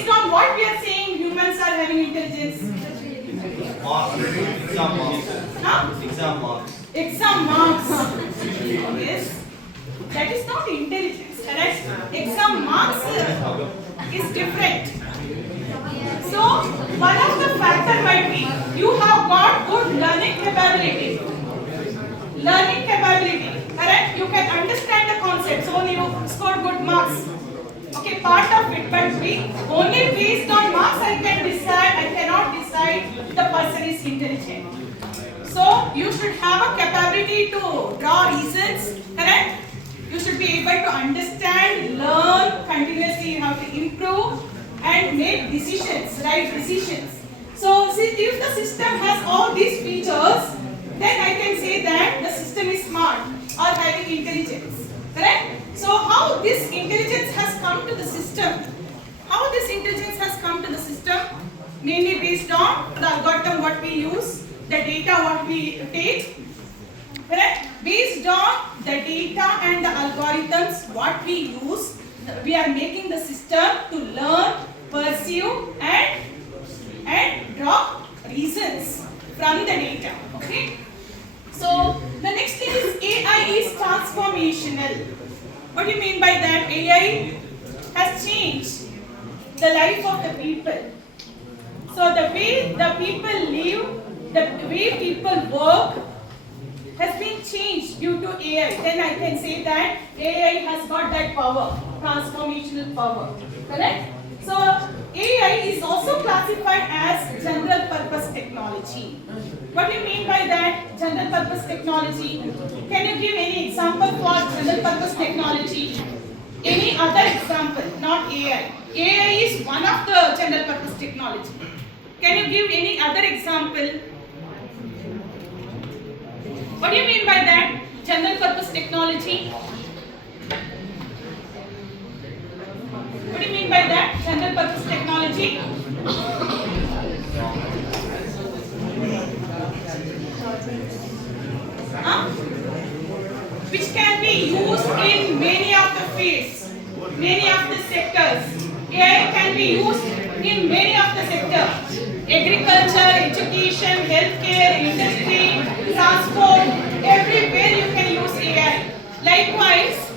based on what we are saying humans are having intelligence? Exam marks. Huh? Exam marks. Exam marks. Yes. That is not intelligence, correct? Exam marks is different. So, one of the factor might be you have got good learning capability. Learning capability, correct? You can understand the concepts, so you score good marks. Okay, part of it, but only based on marks I cannot decide the person is intelligent. So, you should have a capability to draw reasons, correct? You should be able to understand, learn, continuously you have to improve and make decisions, right decisions. So, if the system has all these features, then I can say that the system is smart or having intelligence, correct? So, how this intelligence has come to the system? How this intelligence has come to the system? Mainly based on the algorithm what we use, the data what we take, correct? Based on the data and the algorithms what we use, we are making the system to learn, pursue and draw reasons from the data. Okay. So the next thing is AI is transformational. What do you mean by that? AI has changed the life of the people. So the way the people live, the way people work has been changed due to AI. Then I can say that AI has got that power, transformational power. Correct? So AI is also classified as general purpose technology. What do you mean by that? General purpose technology. Can you give any example for general purpose technology? Any other example, not AI. AI is one of the general purpose technology. Can you give any other example? What do you mean by that? General purpose technology? What do you mean by that? General purpose technology? Which can be used in many of the fields, many of the sectors. AI can be used in many of the sectors. Agriculture, education, healthcare, industry, transport, everywhere you can use AI. Likewise,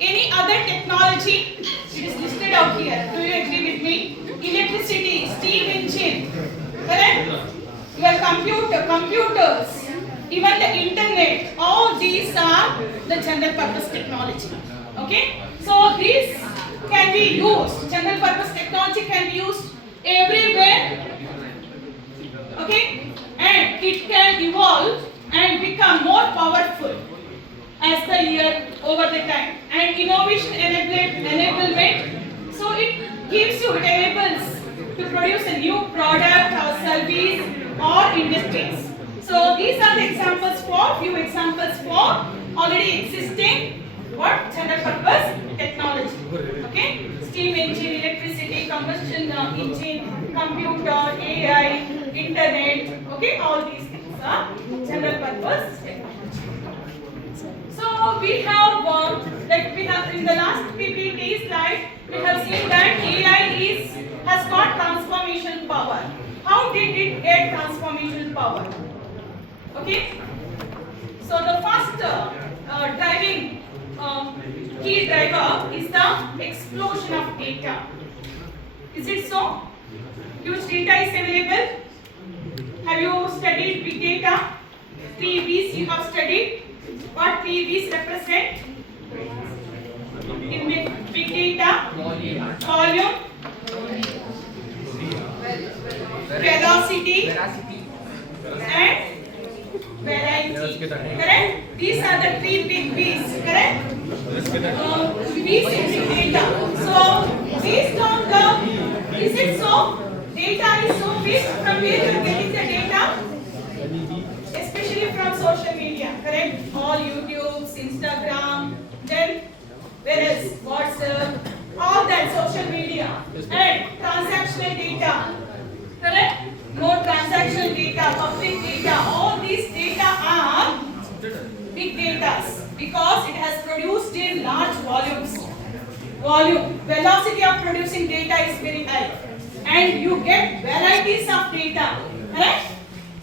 any other technology, it is listed out here. Do you agree with me? Electricity, steam engine, correct? Your computers, even the internet, all these are the general purpose technology. Okay? So these can be used, general purpose technology can be used everywhere. Okay? And it can evolve and become more powerful as the year over the time. And innovation enablement, so it gives you, it enables to produce a new product or service or industries. So these are the examples for, few examples for already existing what general purpose technology. Okay? Steam engine, electricity, combustion engine, computer, AI, internet. Okay? All these things are general purpose technology. So we have in the last PPT slide we have seen that AI has got transformation power. How did it get transformational power? Okay. So the first driving key driver is the explosion of data. Is it so? Huge data is available. Have you studied big data? 3 V's you have studied. What 3 V's represent? In big data, volume, velocity, and variety. Correct? These are the 3 big V's. Correct? V's in big data. So, based on the, is it so? Data is so big. From where you are getting the data? Especially from social media. Correct? All YouTube's, Instagram, then whereas WhatsApp, all that social media and transactional data. Correct? More transactional data, public data, all these data are big data because it has produced in large volumes. volume, velocity of producing data is very high, and you get varieties of data, correct?